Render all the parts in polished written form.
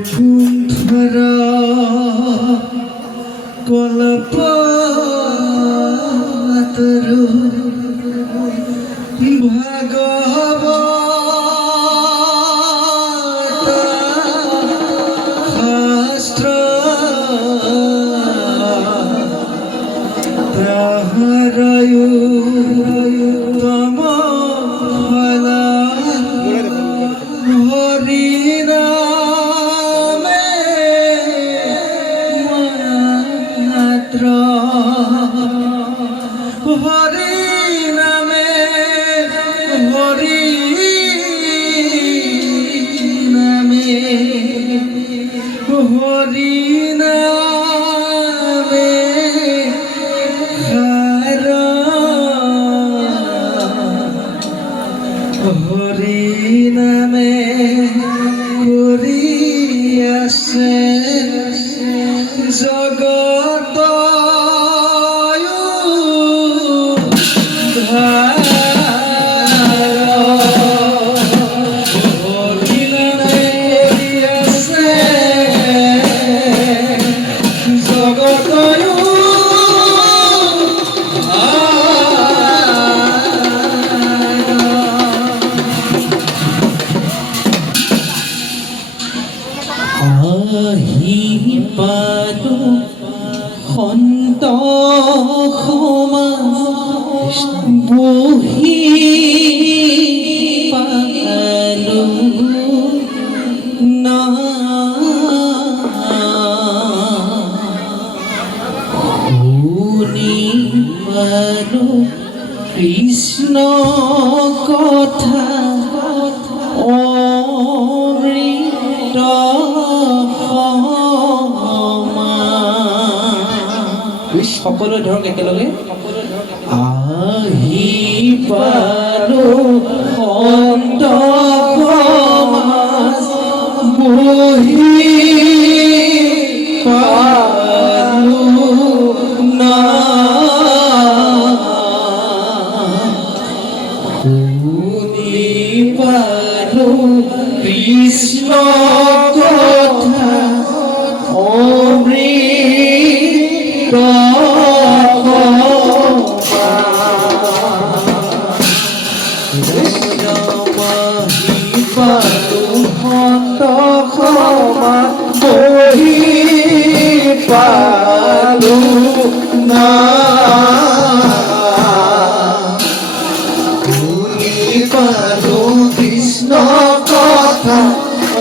বৈকুণ্ঠরা কল্পতরু ভাগবত শাস্ত্র তাহারয়ু তম ফলা হরিনা হরি নামে হরি নামে হরি নামে হরি নামে হরি আসে জগত পালো সন্ত সমাজ বহি পালো না শুনি পালো কৃষ্ণ কথা অমৃত সকলো ধৰক একেলগে আহি পালো সন্ত সমাজ বহি পালো না শুনি পালো কৃষ্ণ কথা অমৃত পালো না শুনি পালো কৃষ্ণ কথা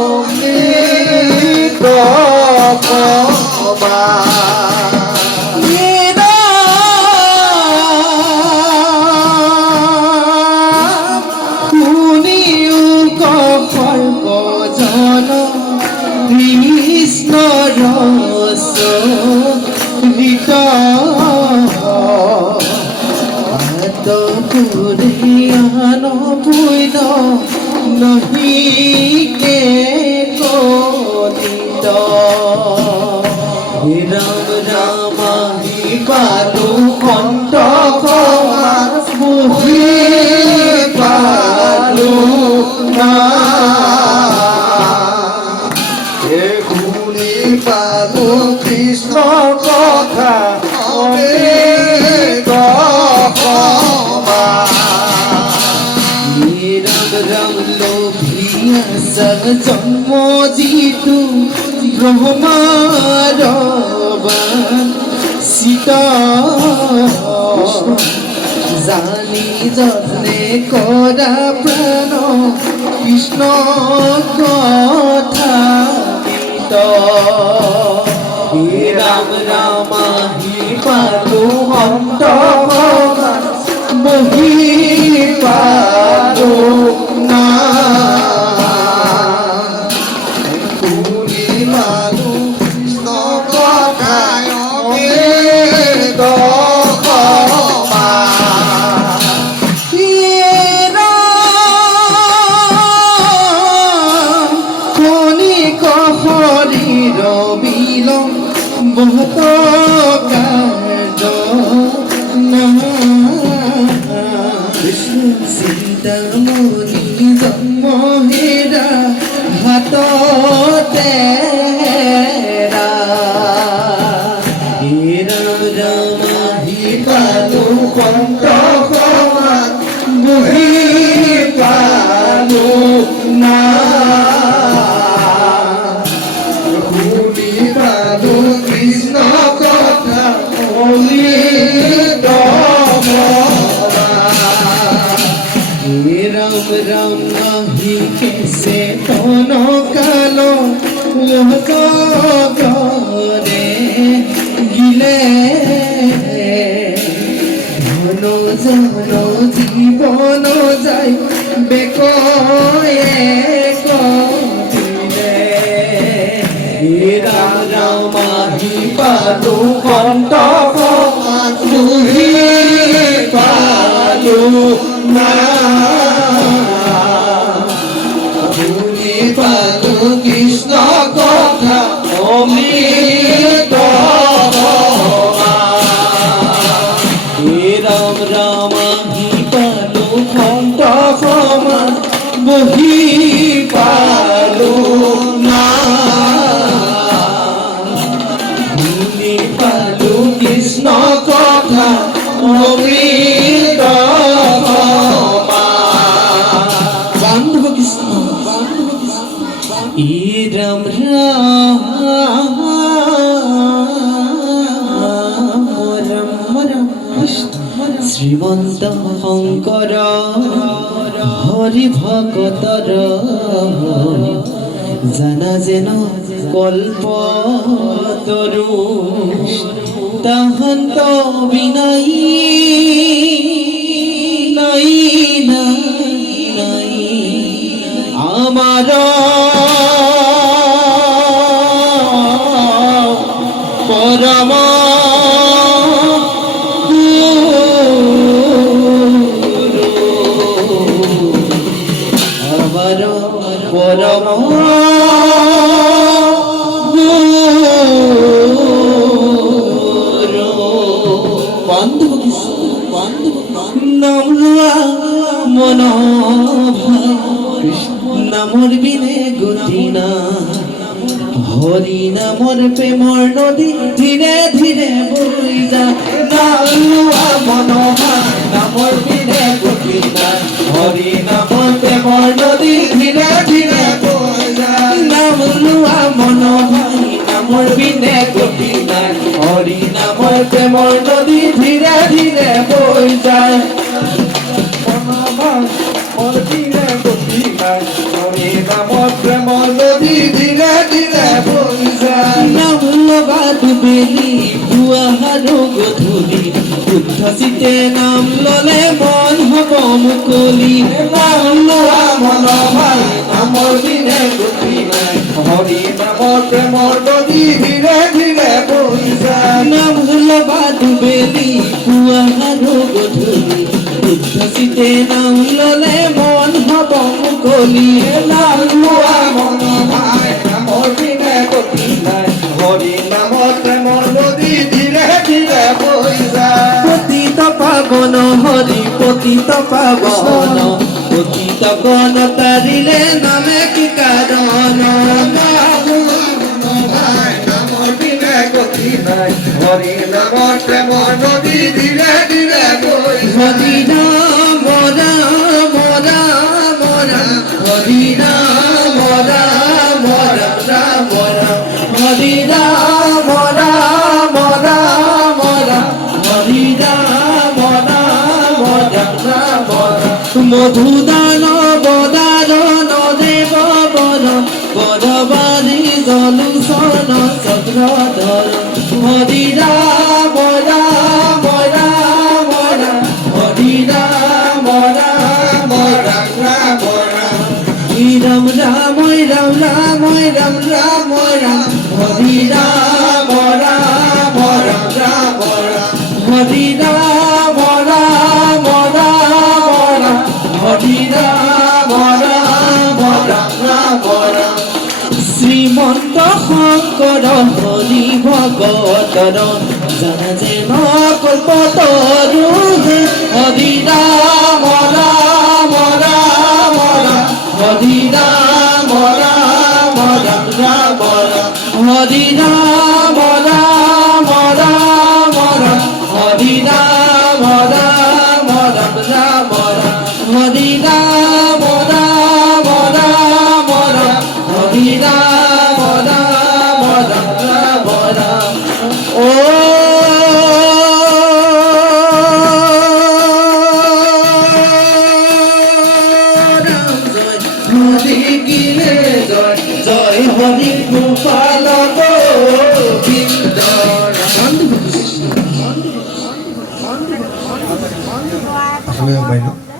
অমৃত কৃষ্ণ রস ঋত পুরিয়ান পুইন নহি কে কলিত রাম রাম পালো সন্ত সমাজ বহি পালো না পালো কৃষ্ণ কথা অমৃত রাম রাম লোভিয়া সব জন্ম জিতু ব্রহ্মার সীতা জানি যত্নে করা প্রাণ কৃষ্ণ কথা রাম রাম পালো সন্ত বহি পালো না শুনি পালো কৃষ্ণ কথা অমৃত बहुत काज विष्णु सीतामणि जन्म हेरा हाथते মহতরে গিলে ধন জন জীবন যাই বেকয়ে কহিলে রাম রাম আহি পালু কণ্ঠ বুহি পালু না বুঝি পালু কৃষ্ণ কথা অমৃত রাম রাম আহি পালু কণ্ঠ বহি পালু না ভুলি পালু কৃষ্ণ কথা অমৃত বান্ধব কৃষ্ণ রাম রাম শ্রীমন্ত শংকৰ হৰি ভকতৰ জানা যেন কল্পতৰু তাহান্ত বিনাই নাই নাই নাই আমার পরম আমার পরম বান্ধব নাম লোৱা মন নামৰ বিনে গতি না হৰি নামৰ প্ৰেমৰ নদী ধীৰে ধীৰে বৈ যায় নাম লোৱা মন নামৰ বিনে গতি নাই হৰি নামৰ প্ৰেমৰ নদী ধীৰে ধীৰে বৈ যায় নাম লোৱা মন নামৰ বিনে গতি নাই হৰি নামৰ প্ৰেমৰ নদী ধীৰে ধীৰে বৈ যায় নাম লবা দুবেলি পুৱা আৰু গধূলি শুদ্ধ চিতে নাম ললে মন হব মুকলি নাম লোৱা মন ভাল নামৰ দিনে গতি নাই হৰি নামৰ প্ৰেমৰ নদী ধীৰে ধীৰে বৈ যায় নাম লবা দুবেলি পুৱা আৰু গধূলি শুদ্ধ চিতে নাম ললে মন হব মুকলি নাম লোৱা মন ভাই নামৰ দিনে গতি নাই হৰি নামৰ প্ৰেমৰ নদী ধীৰে ধীৰে বৈ যায় পতিত পাৱন হৰি পতিত পাৱন পতিত পাৱন তাৰিলে নামে কি কাৰণ নামৰ দিনে গতি নাই হৰি নামৰ প্ৰেমৰ নদী ধীৰে ধীৰে বৈ হৰি ৰাম ৰাম ৰাম ৰাম হৰি ৰাম ৰাম ৰাম ৰাম ৰাম হৰি ৰাম ৰাম ৰাম ৰাম হৰি ৰাম ৰাম ৰাম ৰাম মধুদান বদাৰণ দেৱ বৰ বৰবাৰী জলুচন চক্ৰধৰ হৰি ৰাম ৰাম ৰাম ৰাম হৰি ৰাম ৰাম ৰাম ৰাম ৰাম ৰাম ৰাম ৰাম ৰাম ৰাম ৰাম হৰি ৰাম ৰাম ৰাম ৰাম হৰি ৰাম ৰাম ৰাম ৰাম হৰি ৰাম ৰাম ৰাম ৰাম শ্ৰীমন্ত শংকৰ হৰি ভকতৰ জানা যেন কল্পতৰু হৰি ৰাম ৰাম ৰাম ৰাম হৰি ৰাম ৰাম ৰাম ৰাম হৰি ৰাম ৰাম ৰাম ৰাম হৰি ৰাম ৰাম ৰাম ৰাম হৰি ৰাম ৰাম ৰাম ৰাম হৰি ৰাম ৰাম ৰাম ৰাম ৰাম ও রাম জয় হরি গিলে জয় জয় জয় হরি গোপাল গোবিন্দ আসলে বাইরে